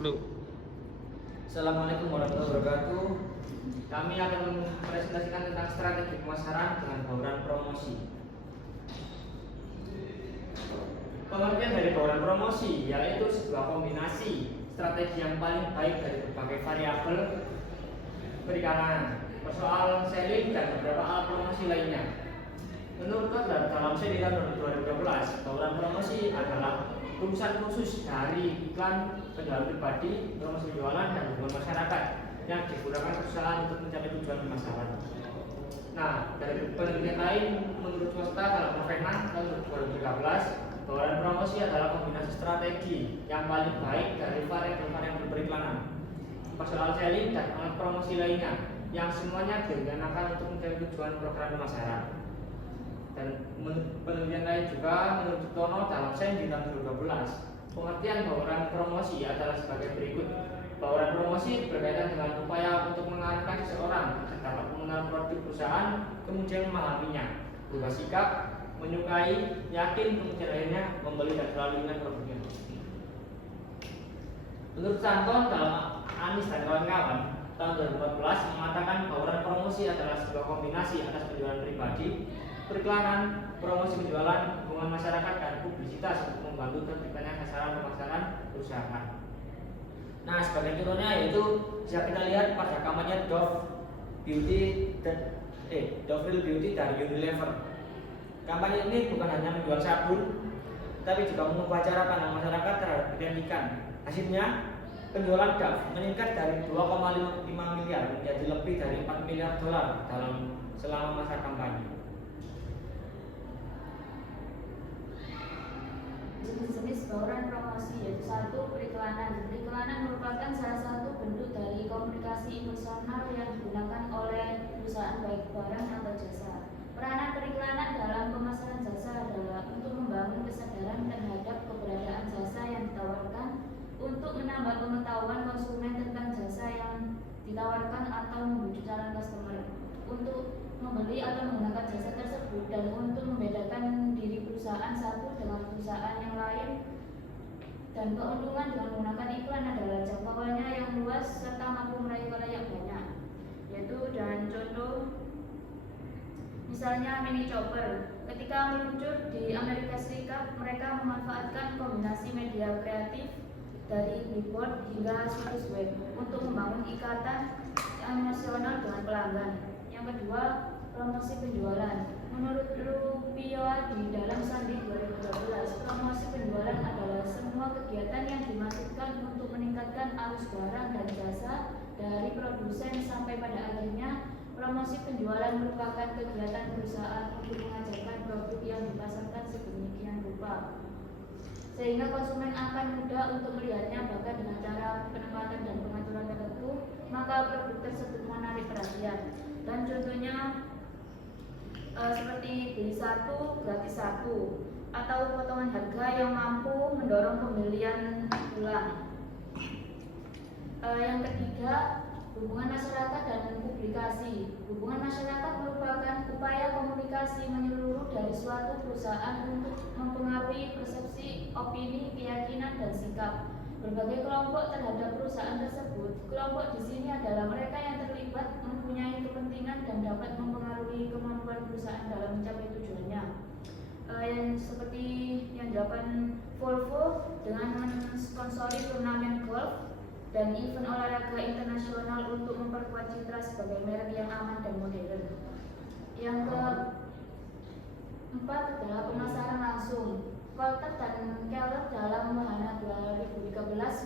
10. Assalamualaikum warahmatullahi wabarakatuh. Kami akan mempresentasikan tentang strategi pemasaran dengan bauran promosi. Pengertian dari bauran promosi yaitu sebuah kombinasi strategi yang paling baik dari berbagai variabel perikanan, persoalan selling dan beberapa alat promosi lainnya. Menurut dalam seri tahun 2012, bauran promosi adalah rumusan khusus dari iklan, penjualan pribadi, promosi penjualan, dan hubungan masyarakat yang digunakan perusahaan untuk mencapai tujuan pemasaran. Nah, dari penelitian lain, menurut swasta dalam Novena tahun 2013, bauran promosi adalah kombinasi strategi yang paling baik dari variabel-variabel periklanan, persoalan selling, dan alat promosi lainnya yang semuanya digunakan untuk mencapai tujuan program pemasaran. Dan penelitian lain juga menurut Tono dalam Sen di tahun 2012, pengertian bauran promosi adalah sebagai berikut. Bauran promosi berkaitan dengan upaya untuk mengarahkan seseorang dapat mengenal produk perusahaan, kemudian memahaminya, berubah sikap, menyukai, yakin, kemudian akhirnya membeli dan selalu ingat produknya. Menurut Santon dalam Anis dan kawan-kawan tahun 2014 mengatakan bauran promosi adalah sebuah kombinasi atas penjualan pribadi, periklanan, promosi penjualan, hubungan masyarakat, dan publisitas untuk membantu terciptanya sasaran pemasaran perusahaan. Nah, sebagai contohnya yaitu bisa kita lihat pada kampanye Dove Real Beauty dari Unilever. Kampanye ini bukan hanya menjual sabun, tapi juga mengubah cara pandang masyarakat terhadap kecantikan. Hasilnya, penjualan Dove meningkat dari 2,5 miliar menjadi lebih dari 4 miliar dolar dalam selama masa kampanye. Jenis-jenis bauran promosi yaitu satu, periklanan. Periklanan merupakan salah satu bentuk dari komunikasi personal yang digunakan oleh perusahaan baik barang atau jasa. Peranan periklanan dalam pemasaran jasa adalah untuk membangun kesadaran terhadap keberadaan jasa yang ditawarkan, untuk menambah pengetahuan konsumen tentang jasa yang ditawarkan atau membujuk calon customer untuk membeli atau menggunakan jasa tersebut, dan untuk membedakan diri perusahaan satu dengan perusahaan yang lain. Dan keuntungan dengan menggunakan iklan adalah jangkauannya yang luas serta mampu meraih khalayak banyak, yaitu dan contoh misalnya Mini Chopper. Ketika meluncur di Amerika Serikat, mereka memanfaatkan kombinasi media kreatif dari billboard hingga situs web untuk membangun ikatan emosional dengan pelanggan. Yang kedua, promosi penjualan. Menurut Rupio di dalam Sandi 2012, promosi penjualan adalah semua kegiatan yang dimaksudkan untuk meningkatkan arus barang dan jasa dari produsen sampai pada akhirnya. Promosi penjualan merupakan kegiatan perusahaan untuk mengajarkan produk yang dipasarkan sedemikian rupa sehingga konsumen akan mudah untuk melihatnya, bahkan dengan cara penempatan dan pengaturan tertentu, maka produk tersebut menarik perhatian. Dan contohnya seperti beli satu gratis satu, atau potongan harga yang mampu mendorong pembelian ulang. Yang ketiga, hubungan masyarakat dan publikasi. Hubungan masyarakat merupakan upaya komunikasi menyeluruh dari suatu perusahaan untuk mempengaruhi persepsi, opini, keyakinan, dan sikap berbagai kelompok terhadap perusahaan tersebut. Kelompok di sini adalah mereka yang terlibat, mempunyai kepentingan, dan dapat mempengaruhi kemampuan perusahaan dalam mencapai tujuannya. Yang seperti yang dilakukan Volvo dengan mensponsori turnamen golf dan event olahraga internasional untuk memperkuat citra sebagai merek yang aman dan modern. Yang keempat adalah pemasaran langsung. Colter dan Keller dalam Wahana 2013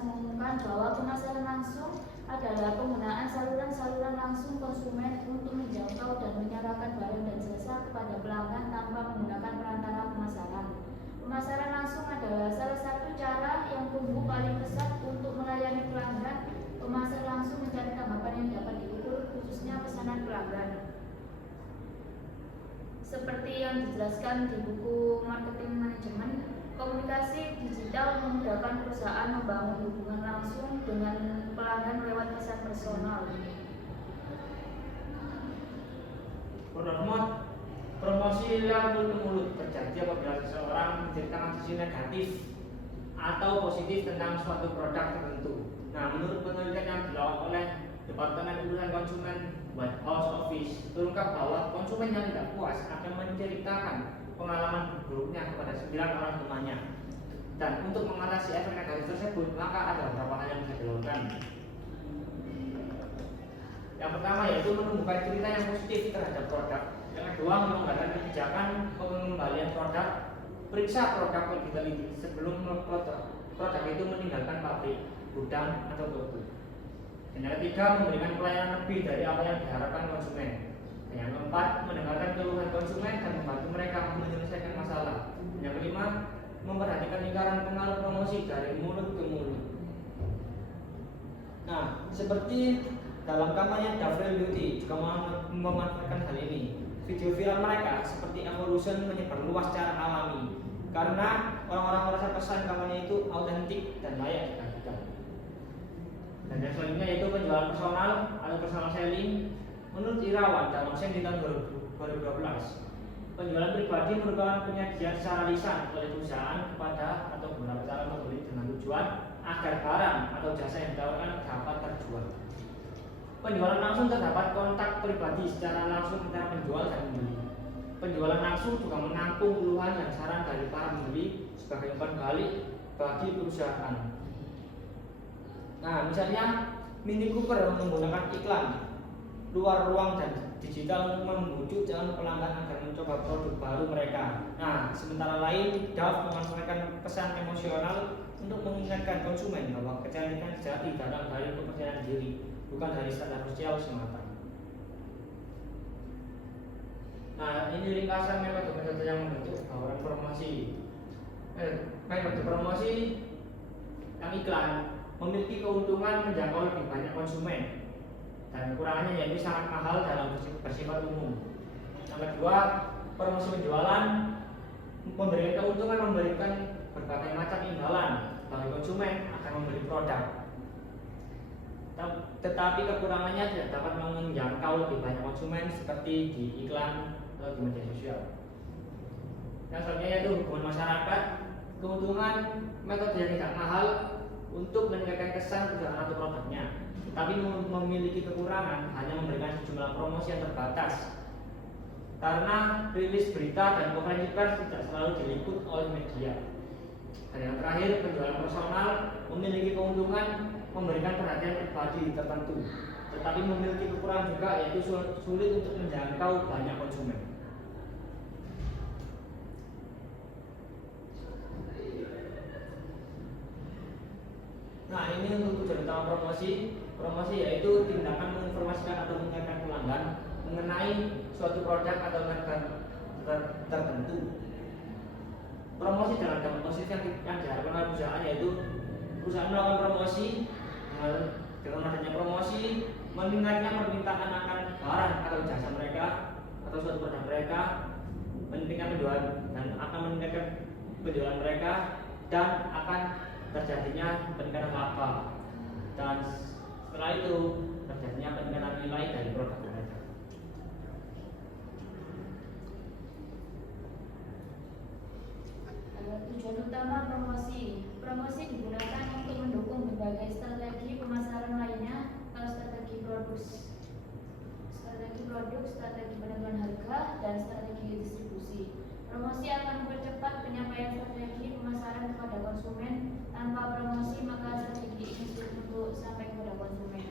mengumumkan bahwa pemasaran langsung adalah penggunaan saluran-saluran langsung konsumen untuk menjangkau dan menyerahkan barang dan jasa kepada pelanggan tanpa menggunakan perantara pemasaran. Pemasaran langsung adalah salah satu cara yang tumbuh paling pesat untuk melayani pelanggan. Pemasar langsung mencari tanggapan yang dapat diukur, khususnya pesanan pelanggan. Seperti yang dijelaskan di buku Marketing Management, komunikasi digital memudahkan perusahaan membangun hubungan langsung dengan pelanggan lewat pesan personal. Promosi lewat mulut ke mulut terjadi apabila seseorang menceritakan sisi negatif atau positif tentang suatu produk tertentu. Departemen Urusan Konsumen White House Office terungkap bahwa konsumen yang tidak puas akan menceritakan pengalaman buruknya kepada 9 orang temannya. Dan untuk mengatasi efek negatif tersebut, maka ada beberapa hal yang bisa dilakukan. Yang pertama yaitu menumbuhkan cerita yang positif terhadap produk. Yang kedua, melonggarkan kebijakan pengembalian produk. Periksa produk lebih teliti sebelum produk itu meninggalkan pabrik, gudang, atau toko. Dan yang ketiga, memberikan pelayanan lebih dari apa yang diharapkan konsumen. Dan yang keempat, mendengarkan keluhan konsumen dan membantu mereka menyelesaikan masalah. Dan yang kelima, memperhatikan lingkaran pengaruh promosi dari mulut ke mulut. Nah, seperti dalam kampanye Davril Beauty juga memanfaatkan hal ini. Video viral mereka seperti Evolution menyebar luas secara alami karena orang-orang merasa pesan kampanye itu autentik dan layak dibagikan. Dan yang selanjutnya yaitu penjualan personal atau personal selling. Menurut Irawan dalam SEM di tahun 2012, penjualan pribadi merupakan penyajian secara lisan oleh perusahaan kepada atau beberapa calon pembeli dengan tujuan agar barang atau jasa yang ditawarkan dapat terjual. Penjualan langsung terdapat kontak pribadi secara langsung antara penjual dan pembeli. Penjualan langsung juga menampung keluhan dan saran dari para pembeli sebagai umpan balik bagi perusahaan. Nah, misalnya Mini Cooper menggunakan iklan luar ruang dan digital untuk membujuk calon pelanggan agar mencoba produk baru mereka. Nah, sementara lain Dove memanfaatkan pesan emosional untuk mengingatkan konsumen bahwa kecantikan sejati datang dari kepercayaan diri, bukan dari standar sosial semata. Nah, ini ringkasan metode-metode yang membentuk tawaran promosi. Metode promosi yang iklan memiliki keuntungan menjangkau lebih banyak konsumen dan kekurangannya yaitu sangat mahal dalam bersifat umum. Yang kedua, promosi penjualan memberikan keuntungan, memberikan berbagai macam imbalan bagi konsumen akan membeli produk. Tetapi kekurangannya tidak dapat menjangkau lebih banyak konsumen seperti di iklan atau di media sosial. Yang selanjutnya yaitu hubungan masyarakat. Keuntungan metode yang tidak mahal untuk meningkatkan kesan perusahaan atau produknya, tapi memiliki kekurangan hanya memberikan sejumlah promosi yang terbatas karena rilis berita dan konferensi pers tidak selalu diliput oleh media. Dan yang terakhir, penjualan personal memiliki keuntungan memberikan perhatian pribadi tertentu, tetapi memiliki kekurangan juga yaitu sulit untuk menjangkau banyak konsumen. Nah, ini untuk tujuan utama promosi. Promosi yaitu tindakan menginformasikan atau mengingatkan pelanggan mengenai suatu produk atau merek tertentu. Promosi dalam dampak positif yang diharapkan oleh perusahaan yaitu perusahaan melakukan promosi dengan adanya promosi meningkatnya permintaan akan barang atau jasa mereka atau suatu produk mereka, meningkatkan penjualan dan akan meningkatkan penjualan mereka dan akan terjadinya peningkatan laba dan setelah itu terjadinya peningkatan nilai dari produk mereka. Tujuan utama promosi. Promosi digunakan untuk mendukung berbagai strategi pemasaran lainnya, strategi produk, strategi penentuan harga, dan strategi distribusi. Promosi akan mempercepat penyampaian strategi pemasaran kepada konsumen. Tanpa promosi maka strategi ini sulit untuk sampai kepada konsumen.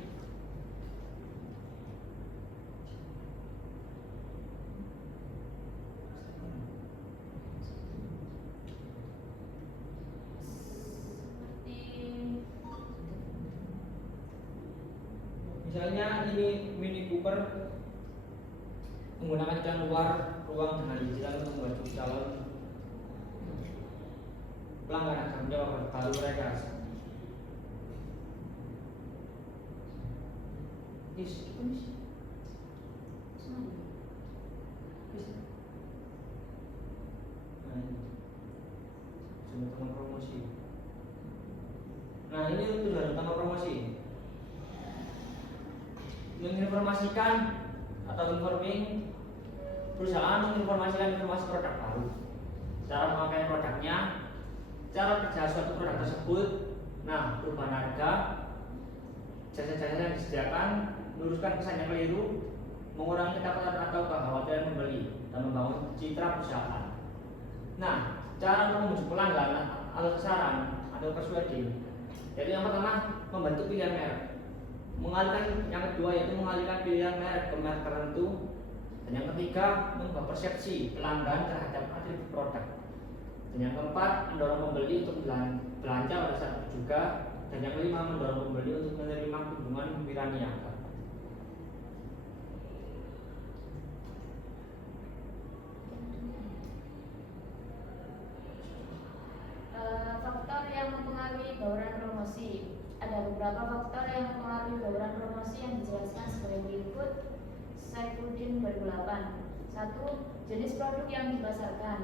Misalnya ini Mini Cooper menggunakan iklan luar ruang dengan digital untuk membantu calon pelanggan agar menjawab baru mereka. Utama promosi. Nah, ini tujuan utama promosi. Menginformasikan atau informing, perusahaan menginformasikan informasi produk baru, cara pemakaian produknya, cara kerja suatu produk tersebut, nah perubahan harga, jasa-jasa yang disediakan, meluruskan kesan yang keliru, mengurangi ketakutan atau kekhawatiran membeli, dan membangun citra perusahaan. Nah, cara untuk membujuk pelanggan atau sasaran atau persuading. Jadi yang pertama, membentuk pilihan merek. Yang kedua yaitu mengalihkan pilihan merek ke merek tertentu. Dan yang ketiga, mengubah persepsi pelanggan terhadap atribut produk. Dan yang keempat, mendorong pembeli untuk belanja pada saat itu juga. Dan yang kelima, mendorong pembeli untuk menerima kunjungan wiraniaga. Faktor yang mempengaruhi bauran promosi. Ada beberapa faktor yang mempengaruhi bauran promosi yang dijelaskan sebagai berikut. Saifuddin 2008. 1. Jenis produk yang dipasarkan.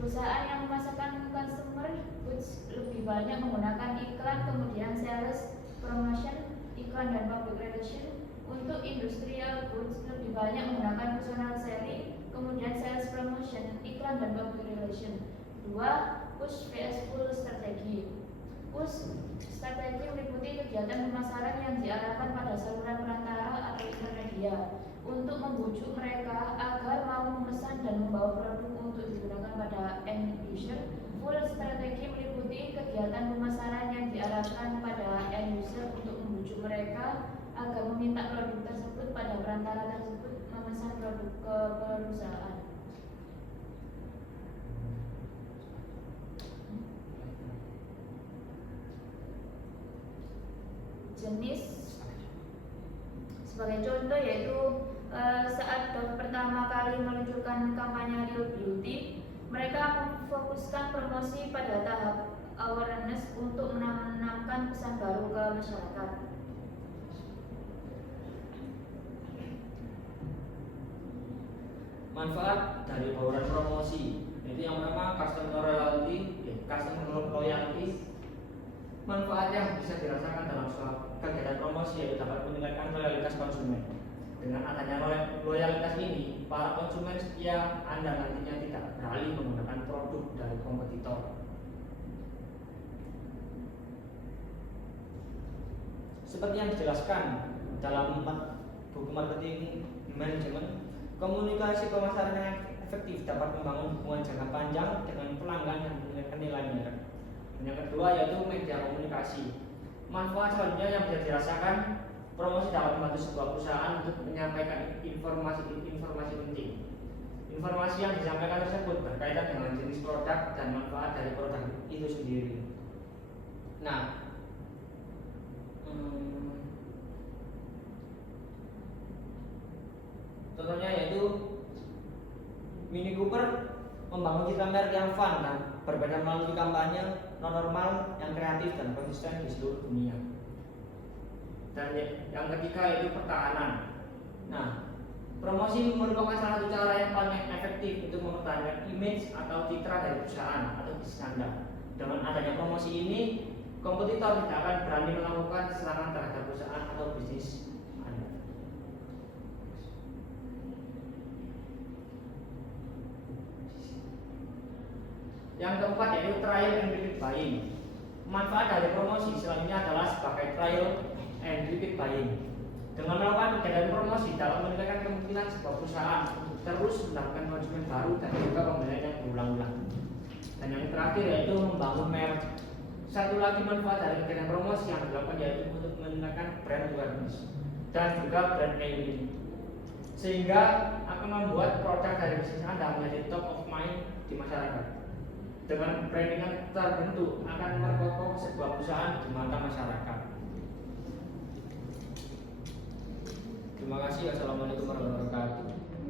Perusahaan yang memasarkan consumer goods lebih banyak menggunakan iklan, kemudian sales, promotion, iklan dan public relation. Untuk industrial goods lebih banyak menggunakan personal selling, kemudian sales, promotion, iklan dan public relation. 2. Push vs pull strategi. Push strategi meliputi kegiatan pemasaran yang diarahkan pada saluran perantara atau intermedia untuk membujuk mereka agar mau memesan dan membawa produk untuk digunakan pada end user. Pull strategi meliputi kegiatan pemasaran yang diarahkan pada end user untuk membujuk mereka agar meminta produk tersebut pada perantara tersebut memesan produk ke perusahaan. Jenis sebagai contoh yaitu saat Dove pertama kali meluncurkan kampanye Real Beauty, mereka memfokuskan promosi pada tahap awareness untuk menanamkan pesan baru ke masyarakat. Manfaat dari bauran promosi. Itu yang pertama, customer loyalty. Manfaat yang bisa dirasakan dalam kegiatan promosi yaitu dapat meningkatkan loyalitas konsumen. Dengan adanya loyalitas ini, para konsumen setia Anda nantinya tidak beralih menggunakan produk dari kompetitor. Seperti yang dijelaskan dalam buku marketing management, komunikasi pemasaran yang efektif dapat membangun hubungan jangka panjang dengan pelanggan yang meningkatkan nilai merek. Dan yang kedua yaitu media komunikasi. Manfaat selanjutnya yang bisa dirasakan, promosi dapat membantu sebuah perusahaan untuk menyampaikan informasi penting. Informasi yang disampaikan tersebut berkaitan dengan jenis produk dan manfaat dari produk itu sendiri. Nah, contohnya yaitu Mini Cooper membangun citra merek yang fun dan berbeda melalui kampanye non-normal yang kreatif dan konsisten di seluruh dunia. Dan yang ketiga yaitu pertahanan. Nah, promosi merupakan salah satu cara yang paling efektif untuk mempertahankan image atau citra dari perusahaan atau bisnis Anda. Dengan adanya promosi ini, kompetitor tidak akan berani melakukan serangan terhadap perusahaan atau bisnis Anda. Yang keempat yaitu trial and repeat buying. Manfaat dari promosi selanjutnya adalah sebagai trial and repeat buying. Dengan melakukan kegiatan promosi dapat meningkatkan kemungkinan sebuah perusahaan untuk terus mendapatkan konsumen baru dan juga pembelian yang berulang-ulang. Dan yang terakhir yaitu membangun merek. Satu lagi manfaat dari kegiatan promosi yang dilakukan yaitu untuk meningkatkan brand awareness dan juga brand naming, sehingga akan membuat produk dari bisnis Anda menjadi top of mind di masyarakat. Dengan branding yang terbentuk akan memperkokoh sebuah perusahaan di mata masyarakat. Terima kasih. Assalamualaikum warahmatullahi wabarakatuh.